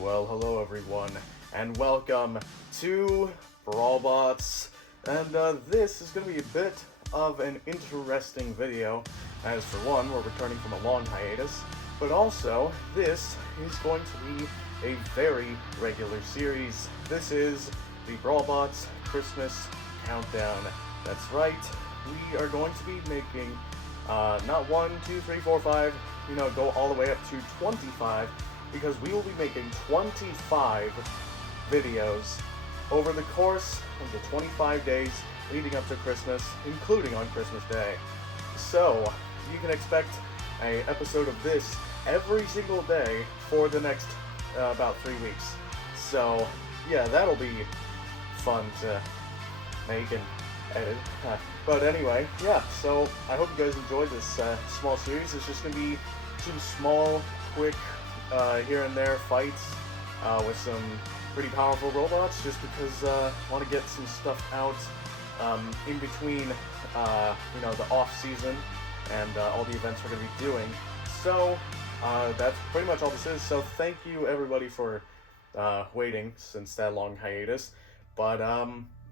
Well, hello everyone, and welcome to BrawBots. And this is going to be a bit of an interesting video, as for one, we're returning from a long hiatus, but also, this is going to be a very regular series. This is the BrawBots Christmas Countdown. That's right, we are going to be making, not 1, 2, 3, 4, 5, go all the way up to 25, because we will be making 25 videos over the course of the 25 days leading up to Christmas, including on Christmas Day. So, you can expect an episode of this every single day for the next about 3 weeks. So, yeah, that'll be fun to make and edit. But anyway, yeah, so I hope you guys enjoyed this small series. It's just going to be some small, quick, here and there fights with some pretty powerful robots, just because I want to get some stuff out in between, the off-season and all the events we're going to be doing. So, that's pretty much all this is. So thank you, everybody, for waiting since that long hiatus. But,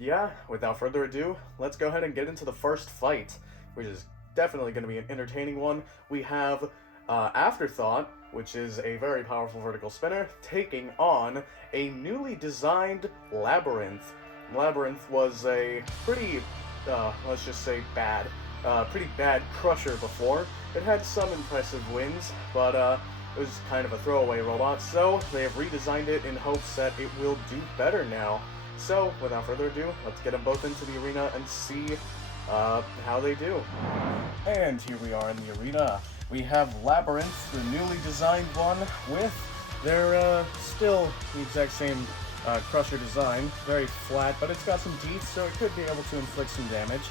yeah, without further ado, let's go ahead and get into the first fight, which is definitely going to be an entertaining one. We have Afterthought, which is a very powerful vertical spinner, taking on a newly designed Labyrinth. Labyrinth was a pretty, let's just say pretty bad crusher before. It had some impressive wins, but it was kind of a throwaway robot, so they have redesigned it in hopes that it will do better now. So, without further ado, let's get them both into the arena and see how they do. And here we are in the arena. We have Labyrinth, the newly designed one, with their still the exact same crusher design. Very flat, but it's got some teeth, so it could be able to inflict some damage.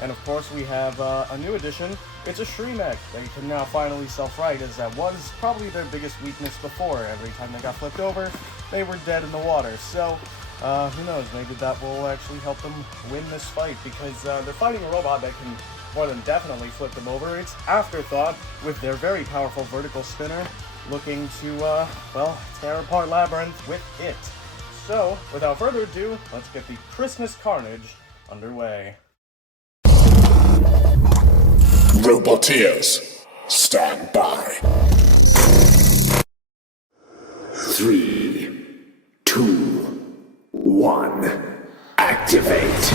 And of course we have a new addition. It's a Shrinek. They can now finally self-right, as that was probably their biggest weakness before. Every time they got flipped over, they were dead in the water. So, who knows, maybe that will actually help them win this fight, because they're fighting a robot that can more than definitely flip them over. It's Afterthought with their very powerful vertical spinner, looking to, tear apart Labyrinth with it. So, without further ado, let's get the Christmas carnage underway. Roboteers, stand by. 3, 2, 1, activate.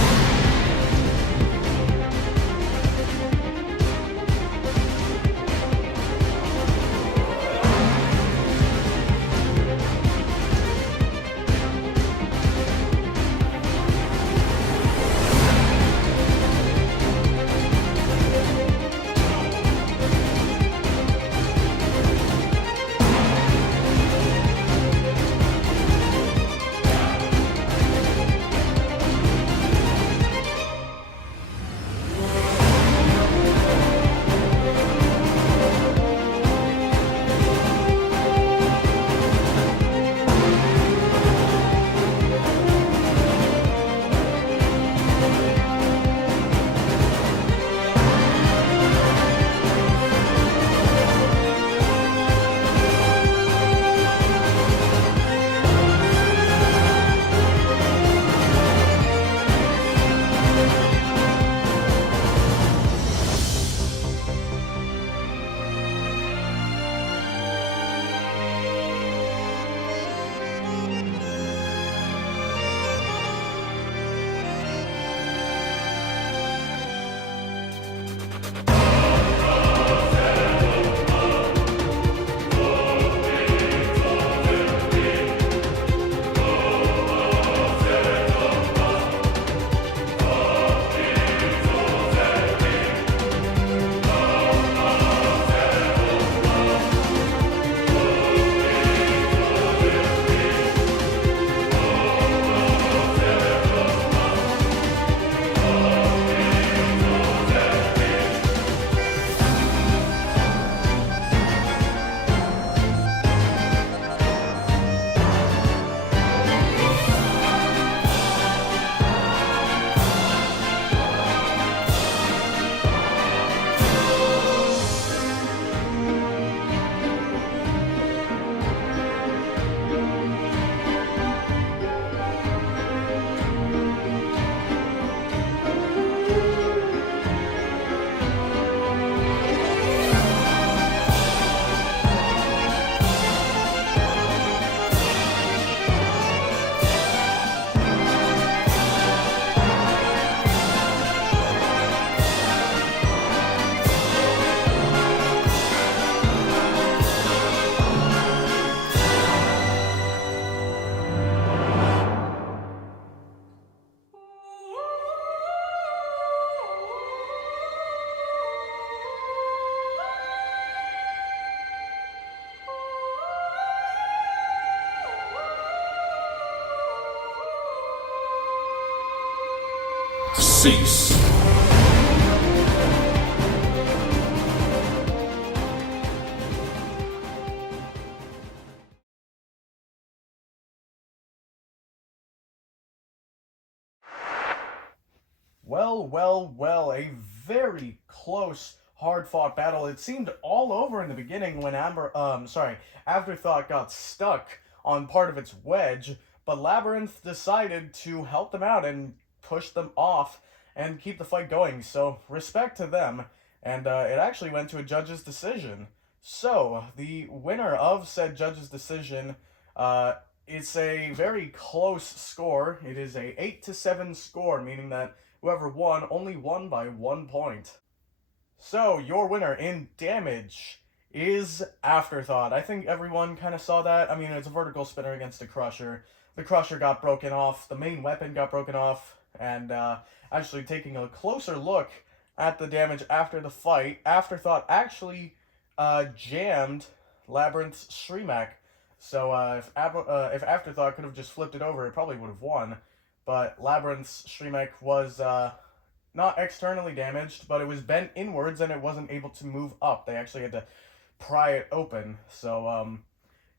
Cease. Well, a very close, hard-fought battle. It seemed all over in the beginning when Afterthought got stuck on part of its wedge, but Labyrinth decided to help them out and push them off and keep the fight going, so respect to them, and it actually went to a judge's decision. So, the winner of said judge's decision, it's a very close score. It is a 8-7 score, meaning that whoever won only won by 1 point. So, your winner in damage is Afterthought. I think everyone kind of saw that. I mean, it's a vertical spinner against a Crusher. The Crusher got broken off, the main weapon got broken off, and actually taking a closer look at the damage after the fight, Afterthought actually jammed Labyrinth's Shrimak. So if Afterthought could have just flipped it over, it probably would have won. But Labyrinth's Shrimak was not externally damaged, but it was bent inwards and it wasn't able to move up. They actually had to pry it open. So,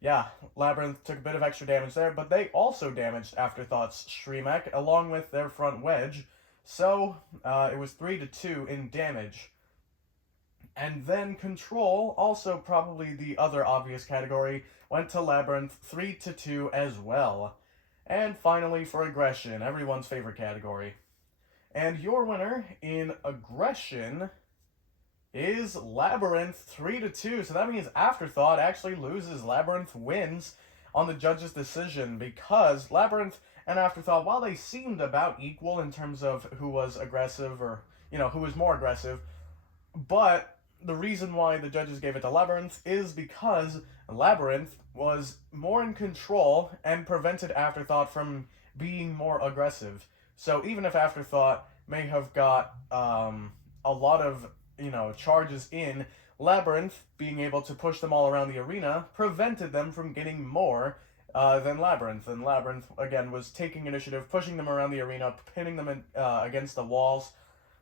yeah, Labyrinth took a bit of extra damage there, but they also damaged Afterthought's Shrimak along with their front wedge. So, it was 3-2 in damage. And then Control, also probably the other obvious category, went to Labyrinth 3-2 as well. And finally, for Aggression, everyone's favorite category. And your winner in Aggression is Labyrinth 3-2. So that means Afterthought actually loses. Labyrinth wins on the judge's decision because Labyrinth and Afterthought, while they seemed about equal in terms of who was aggressive or, who was more aggressive, but the reason why the judges gave it to Labyrinth is because Labyrinth was more in control and prevented Afterthought from being more aggressive. So even if Afterthought may have got a lot of, charges in, Labyrinth, being able to push them all around the arena, prevented them from getting more than Labyrinth. And Labyrinth, again, was taking initiative, pushing them around the arena, pinning them against the walls.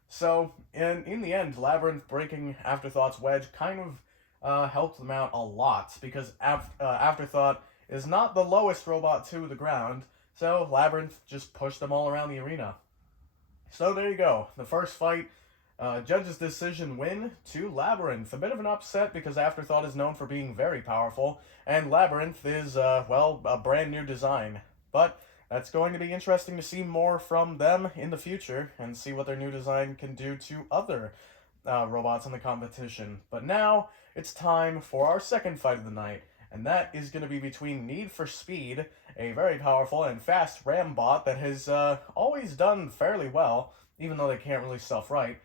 So, in the end, Labyrinth breaking Afterthought's wedge kind of helped them out a lot, because Afterthought is not the lowest robot to the ground, so Labyrinth just pushed them all around the arena. So there you go. The first fight, judge's decision win to Labyrinth. A bit of an upset because Afterthought is known for being very powerful, and Labyrinth is, a brand new design. But that's going to be interesting to see more from them in the future and see what their new design can do to other robots in the competition. But now it's time for our second fight of the night, and that is going to be between Need for Speed, a very powerful and fast Rambot that has always done fairly well, even though they can't really self-right,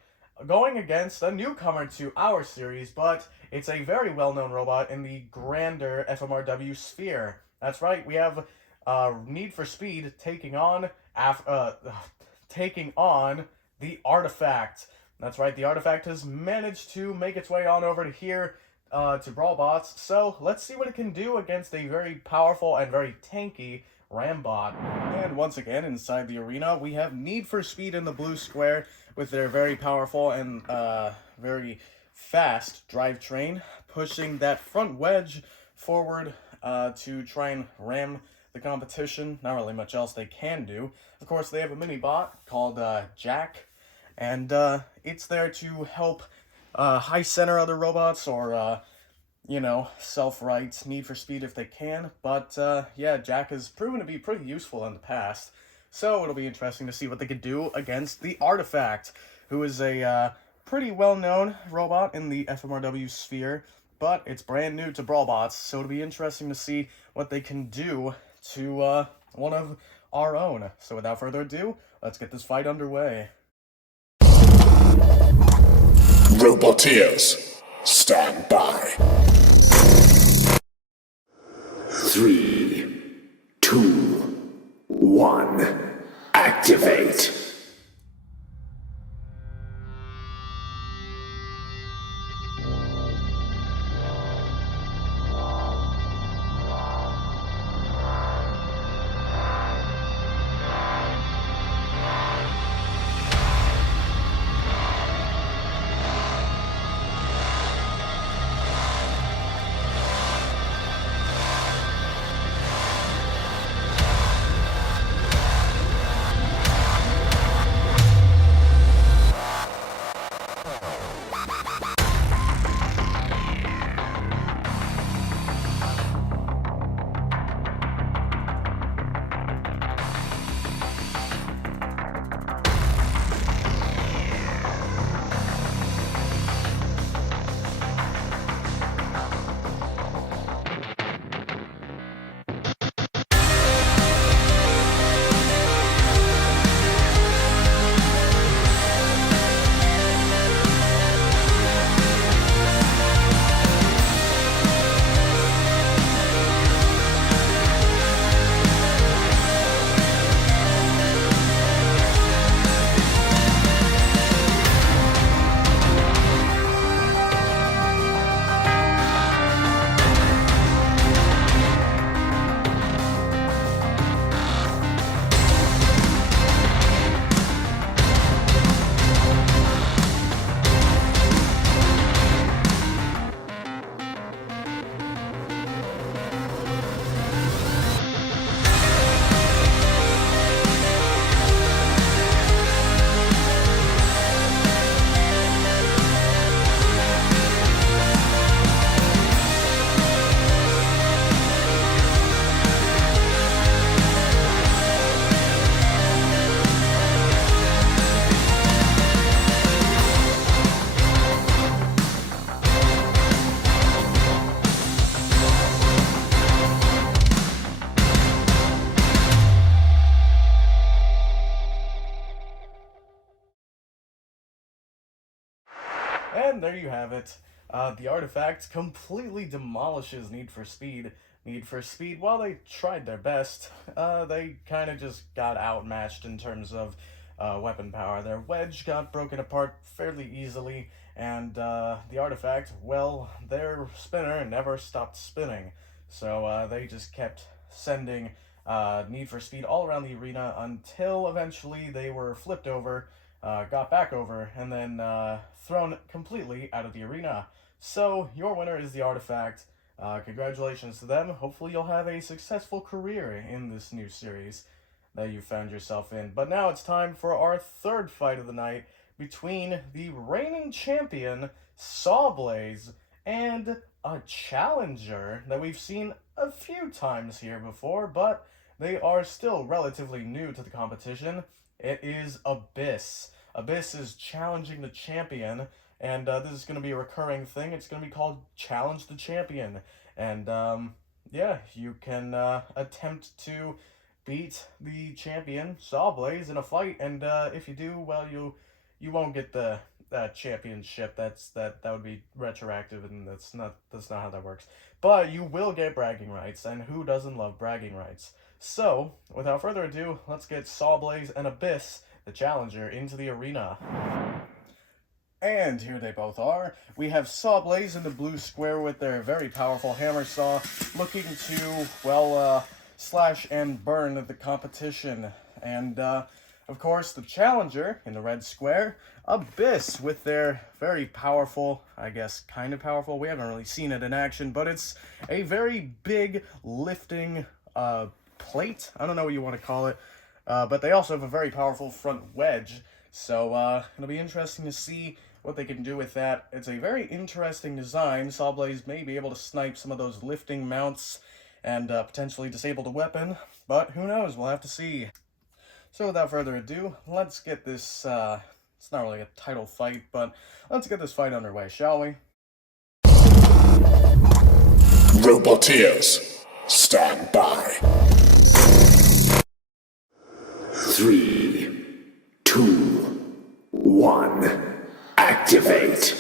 going against a newcomer to our series, but it's a very well-known robot in the grander FMRW sphere. That's right, we have Need for Speed taking on the Artifact. That's right, the Artifact has managed to make its way on over to here to BrawBots. So let's see what it can do against a very powerful and very tanky Rambot. And once again, inside the arena, we have Need for Speed in the blue square with their very powerful and very fast drivetrain, pushing that front wedge forward to try and ram the competition. Not really much else they can do. Of course, they have a mini-bot called Jack, and it's there to help high center other robots or, self-right Need for Speed if they can. But, yeah, Jack has proven to be pretty useful in the past. So it'll be interesting to see what they could do against the Artifact, who is a pretty well-known robot in the FMRW sphere, but it's brand new to BrawBots, so it'll be interesting to see what they can do to one of our own. So without further ado, let's get this fight underway. Roboteers, stand by. 3, 2, 1, activate. And there you have it. The artifact completely demolishes Need for Speed. Need for Speed, while they tried their best, they kind of just got outmatched in terms of weapon power. Their wedge got broken apart fairly easily, and the artifact, well, their spinner never stopped spinning. So they just kept sending Need for Speed all around the arena until eventually they were flipped over, got back over, and then thrown completely out of the arena. So your winner is the artifact. Congratulations to them. Hopefully you'll have a successful career in this new series that you found yourself in. But now it's time for our third fight of the night between the reigning champion, Sawblaze, and a challenger that we've seen a few times here before, but they are still relatively new to the competition. It is Abyss. Abyss is challenging the champion, and this is going to be a recurring thing. It's going to be called Challenge the Champion. And yeah, you can attempt to beat the champion, Sawblaze, in a fight, and if you do, well, you won't get the championship. That would be retroactive, and that's not how that works. But you will get bragging rights, and who doesn't love bragging rights? So, without further ado, let's get Sawblaze and Abyss, the challenger, into the arena. And here they both are. We have Sawblaze in the blue square with their very powerful hammer saw, looking to, well, slash and burn the competition. And, of course, the challenger in the red square, Abyss, with their very powerful, I guess kind of powerful, we haven't really seen it in action, but it's a very big lifting plate. I don't know what you want to call it, but they also have a very powerful front wedge. So it'll be interesting to see what they can do with that. It's a very interesting design. Sawblaze may be able to snipe some of those lifting mounts and potentially disable the weapon, but who knows, we'll have to see. So without further ado, let's get this, it's not really a title fight, but let's get this fight underway, shall we? Roboteers, stand by. 3, 2, 1, activate.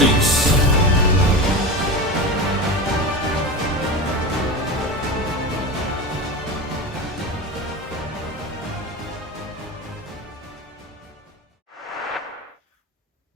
cease.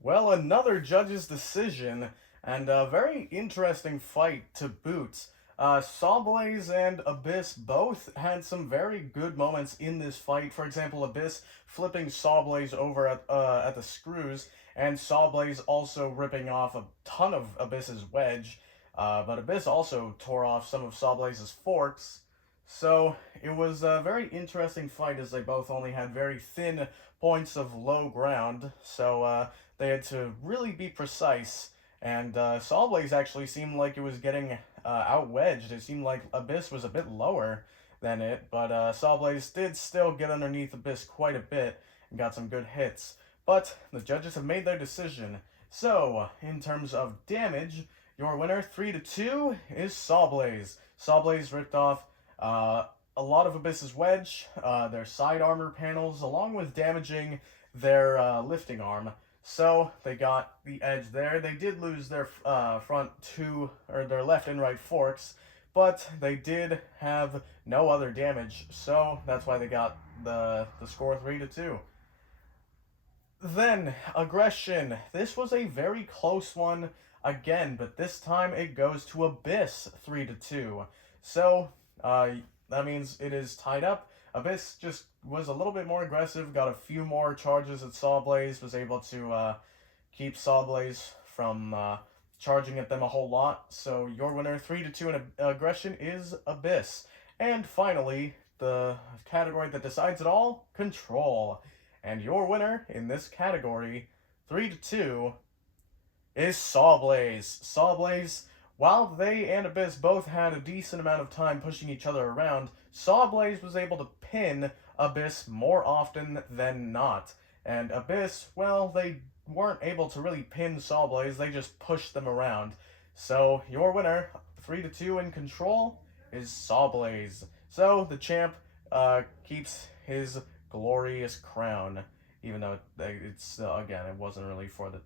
Well, another judge's decision, and a very interesting fight to boot. Sawblaze and Abyss both had some very good moments in this fight. For example, Abyss flipping Sawblaze over at the screws, and Sawblaze also ripping off a ton of Abyss's wedge. But Abyss also tore off some of Sawblaze's forks. So it was a very interesting fight as they both only had very thin points of low ground. So they had to really be precise. And Sawblaze actually seemed like it was getting out-wedged. It seemed like Abyss was a bit lower than it, but Sawblaze did still get underneath Abyss quite a bit and got some good hits. But the judges have made their decision. So, in terms of damage, your winner, 3-2, is Sawblaze. Sawblaze ripped off a lot of Abyss's wedge, their side armor panels, along with damaging their lifting arm. So they got the edge there. They did lose their front two, or their left and right forks, but they did have no other damage. So that's why they got the score 3-2. Then aggression. This was a very close one again, but this time it goes to Abyss 3-2. So that means it is tied up. Abyss just was a little bit more aggressive, got a few more charges at Sawblaze, was able to keep Sawblaze from charging at them a whole lot. So your winner, 3-2 in aggression, is Abyss. And finally, the category that decides it all, control. And your winner in this category, 3-2, is Sawblaze. Sawblaze, while they and Abyss both had a decent amount of time pushing each other around, Sawblaze was able to pin Abyss more often than not. And Abyss, well, they weren't able to really pin Sawblaze, they just pushed them around. So, your winner, 3-2 in control, is Sawblaze. So, the champ keeps his glorious crown. Even though it's again, it wasn't really for the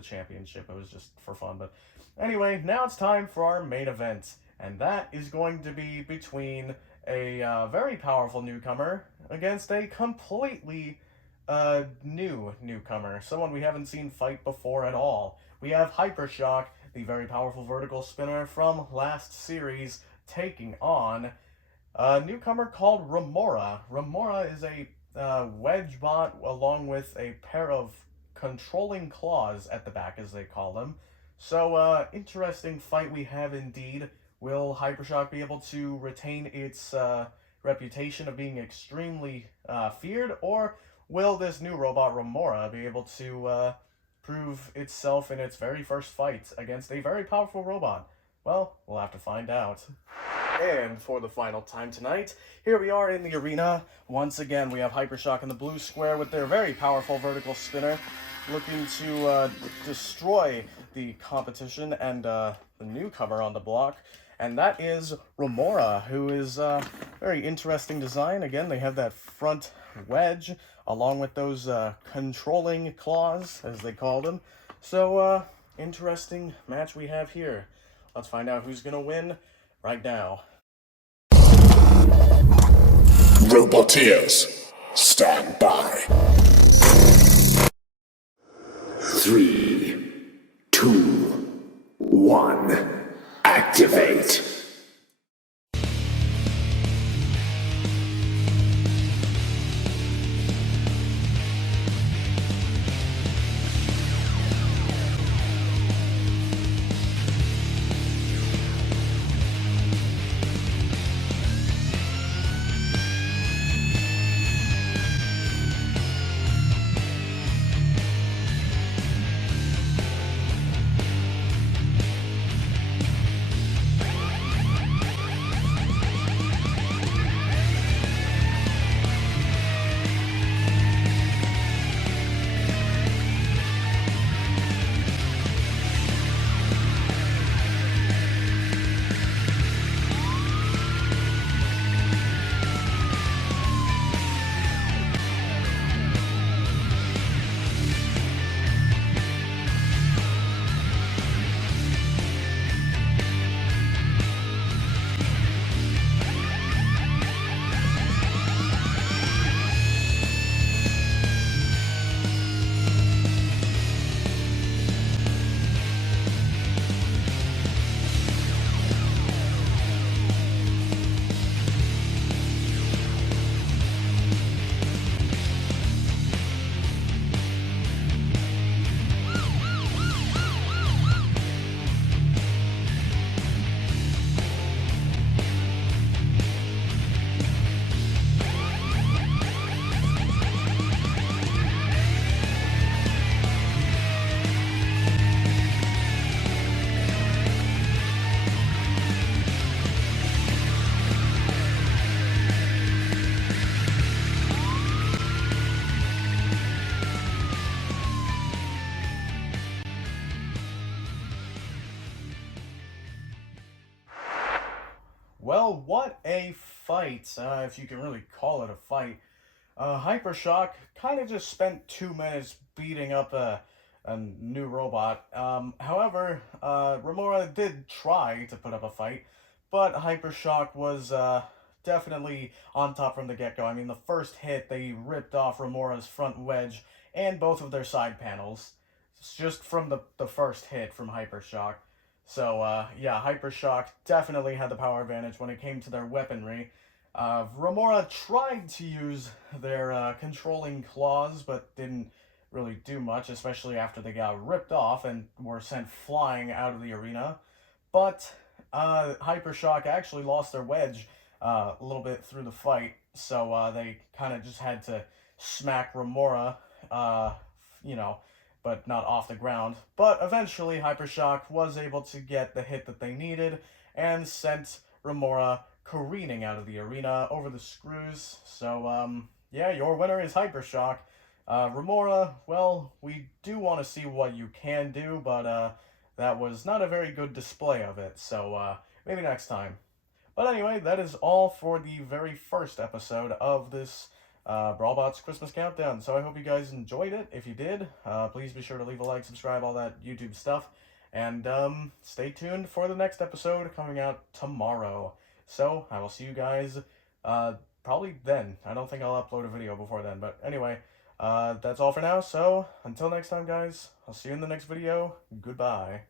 championship, it was just for fun. But anyway, now it's time for our main event. And that is going to be between a very powerful newcomer against a completely new newcomer. Someone we haven't seen fight before at all. We have Hypershock, the very powerful vertical spinner from last series, taking on a newcomer called Remora. Remora is a wedge bot along with a pair of controlling claws at the back, as they call them. So, interesting fight we have indeed. Will Hypershock be able to retain its reputation of being extremely feared, or will this new robot Remora be able to prove itself in its very first fight against a very powerful robot? Well, we'll have to find out. And for the final time tonight, here we are in the arena. Once again, we have Hypershock in the blue square with their very powerful vertical spinner, looking to destroy the competition and the newcomer on the block. And that is Remora, who is a very interesting design. Again, they have that front wedge, along with those controlling claws, as they call them. So, interesting match we have here. Let's find out who's gonna win right now. Roboteers, stand by. 3, 2, 1, activate. well, what a fight, if you can really call it a fight. Hypershock kind of just spent 2 minutes beating up a new robot. However, Remora did try to put up a fight, but Hypershock was definitely on top from the get-go. I mean, the first hit, they ripped off Remora's front wedge and both of their side panels. It's just from the first hit from Hypershock. So, yeah, Hypershock definitely had the power advantage when it came to their weaponry. Remora tried to use their controlling claws, but didn't really do much, especially after they got ripped off and were sent flying out of the arena. But Hypershock actually lost their wedge a little bit through the fight, so they kind of just had to smack Remora, you know, but not off the ground. But eventually, Hypershock was able to get the hit that they needed and sent Remora careening out of the arena over the screws. So, yeah, your winner is Hypershock. Remora, well, we do want to see what you can do, but that was not a very good display of it, so maybe next time. But anyway, that is all for the very first episode of this BrawBots Christmas Countdown. So I hope you guys enjoyed it. If you did, please be sure to leave a like, subscribe, all that YouTube stuff. And stay tuned for the next episode coming out tomorrow. So I will see you guys probably then. I don't think I'll upload a video before then. But anyway, that's all for now. So until next time, guys, I'll see you in the next video. Goodbye.